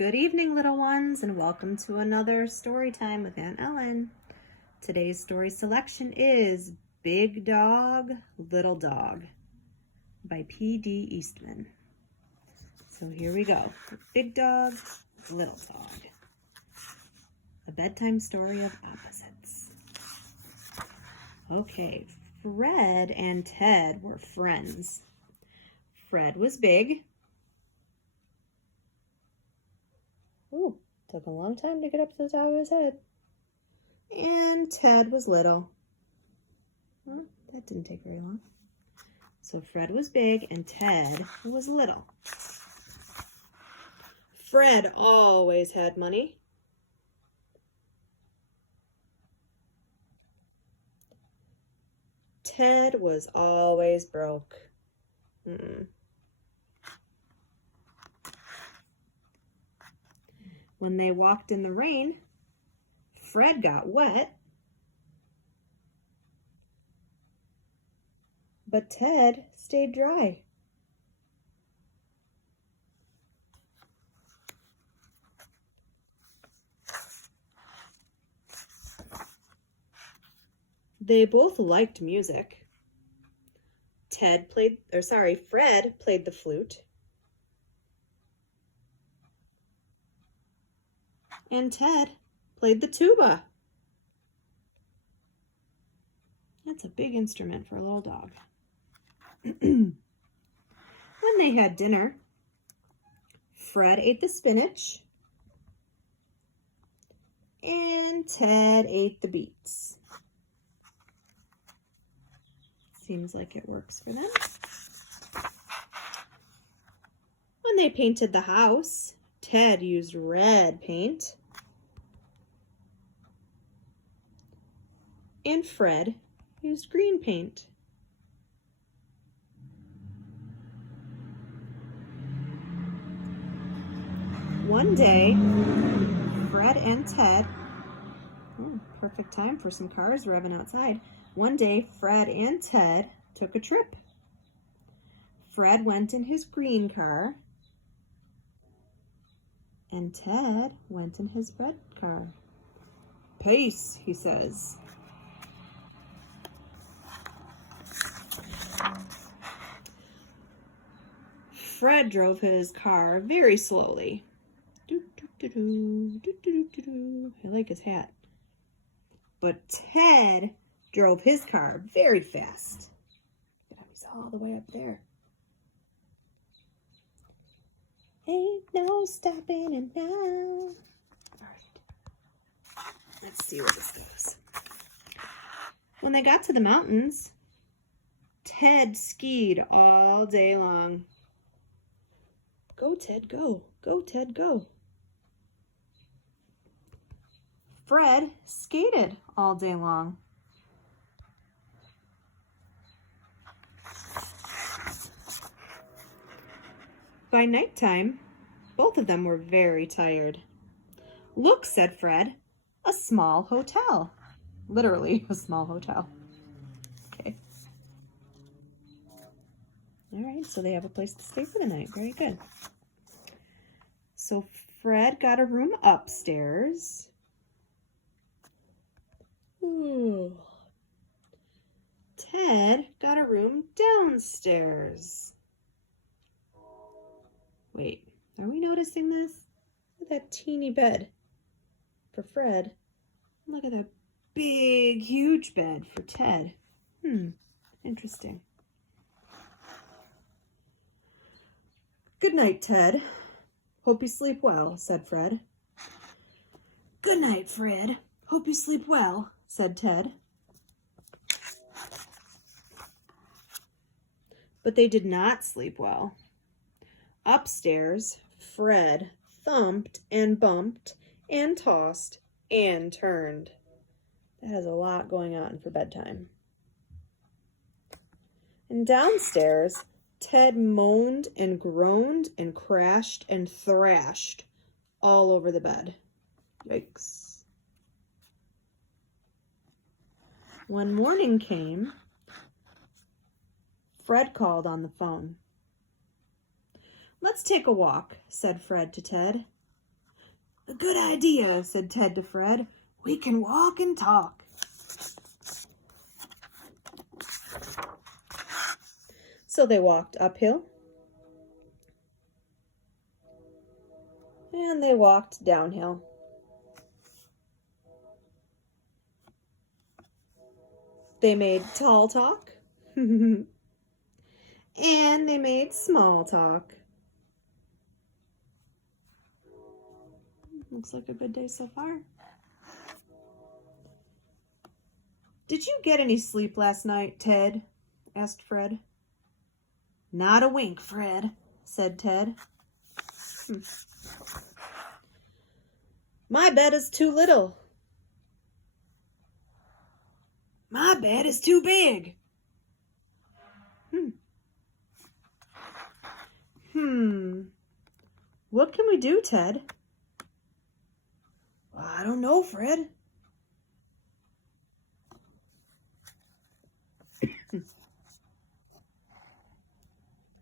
Good evening, little ones, and welcome to another story time with Aunt Ellen. Today's story selection is Big Dog, Little Dog by P.D. Eastman. So here we go. Big Dog, Little Dog. A bedtime story of opposites. Okay, Fred and Ted were friends. Fred was big. Ooh, took a long time to get up to the top of his head. And Ted was little. Well, that didn't take very long. So Fred was big and Ted was little. Fred always had money. Ted was always broke. When they walked in the rain, Fred got wet, but Ted stayed dry. They both liked music. Fred played the flute. And Ted played the tuba. That's a big instrument for a little dog. When they had dinner, Fred ate the spinach and Ted ate the beets. Seems like it works for them. When they painted the house, Ted used red paint and Fred used green paint. One day, Fred and Ted, perfect time for some cars revving outside. One day, Fred and Ted took a trip. Fred went in his green car, and Ted went in his red car. "Pace," he says. Fred drove his car very slowly. I like his hat. But Ted drove his car very fast. He's all the way up there. Ain't no stopping it now. All right. Let's see where this goes. When they got to the mountains, Ted skied all day long. Go, Ted, go. Go, Ted, go. Fred skated all day long. By nighttime, both of them were very tired. "Look," said Fred, "a small hotel." Literally, a small hotel. Okay. All right, so they have a place to stay for the night. Very good. So Fred got a room upstairs. Ooh. Ted got a room downstairs. Wait, are we noticing this? Look at that teeny bed for Fred. Look at that big, huge bed for Ted. Interesting. "Good night, Ted. Hope you sleep well," said Fred. "Good night, Fred. Hope you sleep well," said Ted. But they did not sleep well. Upstairs, Fred thumped and bumped and tossed and turned. That has a lot going on for bedtime. And downstairs, Ted moaned and groaned and crashed and thrashed all over the bed. Yikes. When morning came, Fred called on the phone. "Let's take a walk," said Fred to Ted. "A good idea," said Ted to Fred. "We can walk and talk." So they walked uphill, and they walked downhill. They made tall talk, and they made small talk. Looks like a good day so far. "Did you get any sleep last night, Ted?" asked Fred. "Not a wink, Fred," said Ted. "My bed is too little." "My bed is too big." What can we do, Ted?" "Well, I don't know, Fred."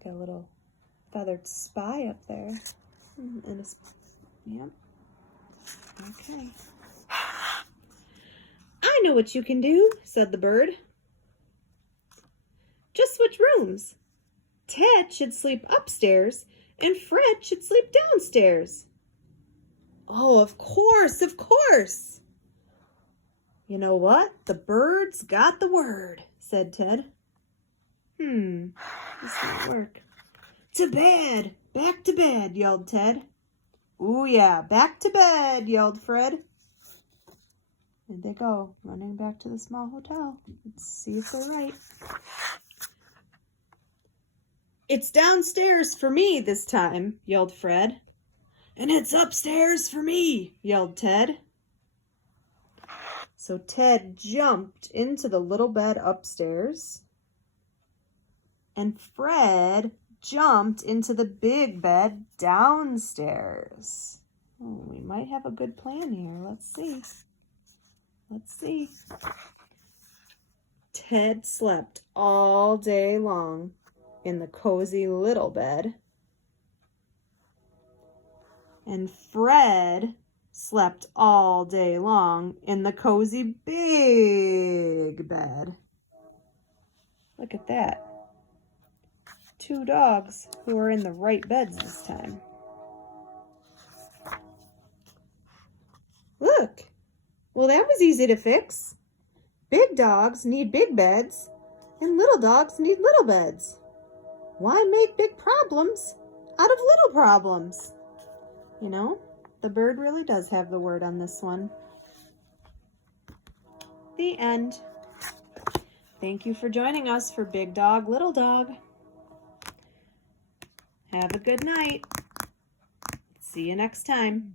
Got a little feathered spy up there. And yep. Okay. "I know what you can do," said the bird. "Just switch rooms. Ted should sleep upstairs and Fred should sleep downstairs." "Oh, of course, of course." "You know what? The birds got the word," said Ted. This won't work. "To bed! Back to bed!" yelled Ted. "Ooh, yeah, back to bed!" yelled Fred. And they go, running back to the small hotel. Let's see if they're right. "It's downstairs for me this time," yelled Fred. "And it's upstairs for me," yelled Ted. So Ted jumped into the little bed upstairs, and Fred jumped into the big bed downstairs. Oh, we might have a good plan here. Let's see. Let's see. Ted slept all day long in the cozy little bed, and Fred slept all day long in the cozy big bed. Look at that. 2 dogs who are in the right beds this time. Look, well, that was easy to fix. Big dogs need big beds, and little dogs need little beds. Why make big problems out of little problems? You know, the bird really does have the word on this one. The end. Thank you for joining us for Big Dog, Little Dog. Have a good night. See you next time.